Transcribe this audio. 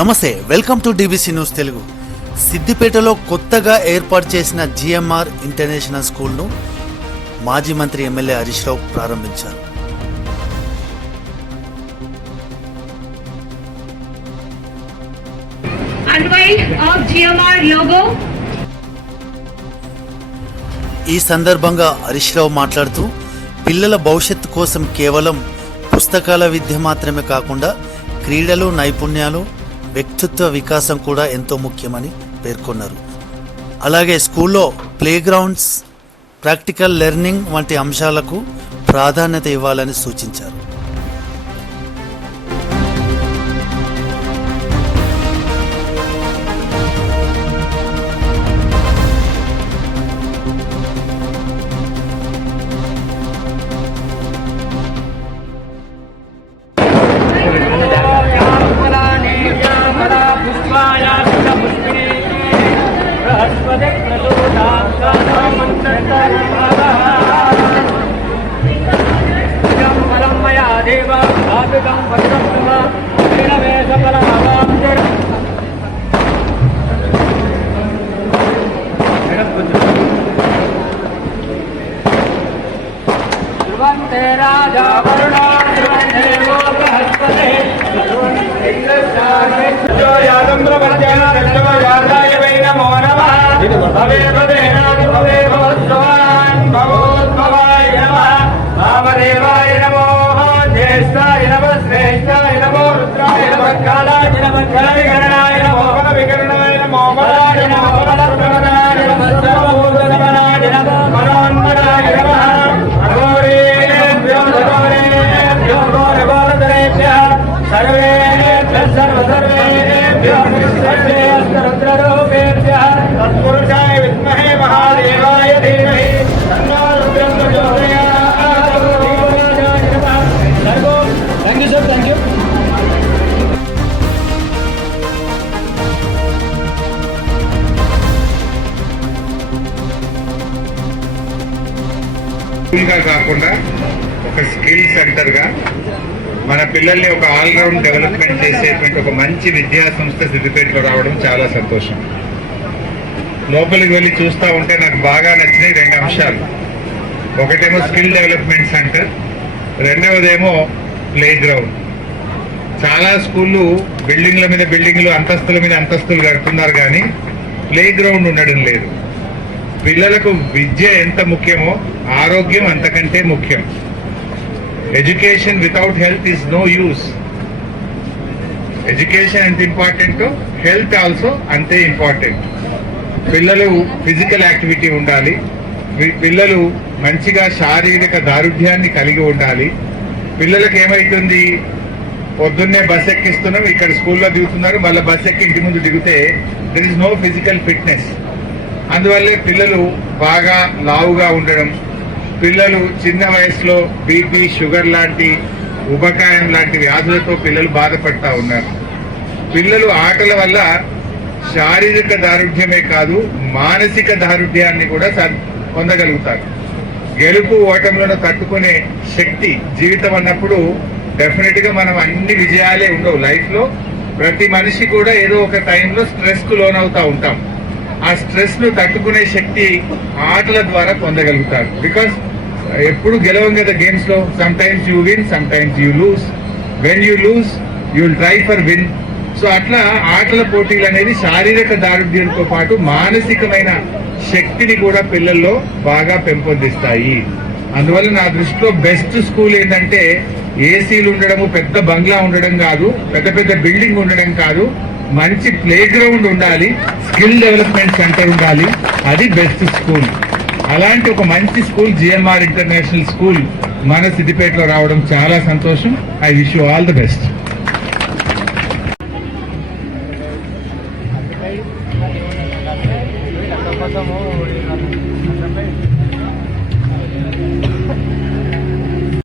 నమస్తే, welcome to DBC news Telugu. సిద్దిపేటలో కొత్తగా ఏర్పాటు చేసిన జిఎంఆర్ ఇంటర్నేషనల్ స్కూల్ను మాజీ మంత్రి ఎమ్మెల్యే హరీష్ రావు ప్రారంభించారు. ఈ సందర్భంగా హరీష్ రావు మాట్లాడుతూ పిల్లల భవిష్యత్తు కోసం కేవలం పుస్తకాల విద్య మాత్రమే కాకుండా క్రీడలు, నైపుణ్యాలు, వ్యక్తిత్వ వికాసం కూడా ఎంతో ముఖ్యమని పేర్కొన్నారు. అలాగే స్కూల్లో ప్లే గ్రౌండ్స్, ప్రాక్టికల్ లెర్నింగ్ వంటి అంశాలకు ప్రాధాన్యత ఇవ్వాలని సూచించారు. గా కాకుండా ఒక స్కిల్ సెంటర్ గా మన పిల్లల్ని ఒక ఆల్రౌండ్ డెవలప్మెంట్ చేసేటువంటి ఒక మంచి విద్యా సంస్థ సిద్దిపేటలో రావడం చాలా సంతోషం. లోపలికి వెళ్ళి చూస్తూ ఉంటే నాకు బాగా నచ్చినాయి రెండు అంశాలు. ఒకటేమో స్కిల్ డెవలప్మెంట్ సెంటర్, రెండవదేమో ప్లే గ్రౌండ్. చాలా స్కూళ్ళు బిల్డింగ్ల మీద బిల్డింగ్లు, అంతస్తుల మీద అంతస్తులు కడుతున్నారు, కానీ ప్లే గ్రౌండ్ ఉండడం లేదు. పిల్లలకు విద్య ఎంత ముఖ్యమో ఆరోగ్యం అంతకంటే ముఖ్యం. Education without health is no use. Education ఎంత ఇంపార్టెంట్, హెల్త్ ఆల్సో అంతే ఇంపార్టెంట్. పిల్లలు ఫిజికల్ యాక్టివిటీ ఉండాలి, పిల్లలు మంచిగా శారీరక దారుఢ్యాన్ని కలిగి ఉండాలి. పిల్లలకు ఏమైతుంది, పొద్దున్నే బస్ ఎక్కిస్తున్నాం, ఇక్కడ స్కూల్లో దిగుతున్నారు, మళ్ళీ బస్ ఎక్కి ఇంటి ముందు దిగితే there is no physical fitness. అందువల్లే పిల్లలు బాగా లావుగా ఉండడం, పిల్లలు చిన్న వయసులో బీపీ, షుగర్ లాంటి, ఉబకాయం లాంటి వ్యాధులతో పిల్లలు బాధపడతా ఉన్నారు. పిల్లలు ఆటల వల్ల శారీరక దారుఢ్యమే కాదు, మానసిక దారుఢ్యాన్ని కూడా పొందగలుగుతారు. గెలుపు ఓటములను తట్టుకునే శక్తి జీవితం అన్నప్పుడు డెఫినెట్ గా మనం అన్ని విజయాలే ఉండవు. లైఫ్ లో ప్రతి మనిషి కూడా ఏదో ఒక టైంలో స్ట్రెస్ కు లోనవుతా ఉంటాం. ఆ స్ట్రెస్ ను తట్టుకునే శక్తి ఆటల ద్వారా పొందగలుగుతారు. బికాస్ ఎప్పుడు గెలవం కదా గేమ్స్ లో. Some times you win, some times you lose. When you lose you will try for win. So అట్లా ఆటల పోటీలు అనేది శారీరక దారుఢ్యంతో పాటు మానసికమైన శక్తిని కూడా పిల్లల్లో బాగా పెంపొందిస్తాయి. అందువల్ల నా దృష్టిలో బెస్ట్ స్కూల్ ఏంటంటే ఏసీలు ఉండడము, పెద్ద బంగ్లా ఉండడం కాదు, పెద్ద పెద్ద బిల్డింగ్ ఉండడం కాదు, మంచి ప్లే గ్రౌండ్ ఉండాలి, స్కిల్ డెవలప్మెంట్ సెంటర్ ఉండాలి. అది బెస్ట్ స్కూల్. అలాంటి ఒక మంచి స్కూల్ జిఎంఆర్ ఇంటర్నేషనల్ స్కూల్ మన సిద్దిపేటలో రావడం చాలా సంతోషం. I wish you all the best.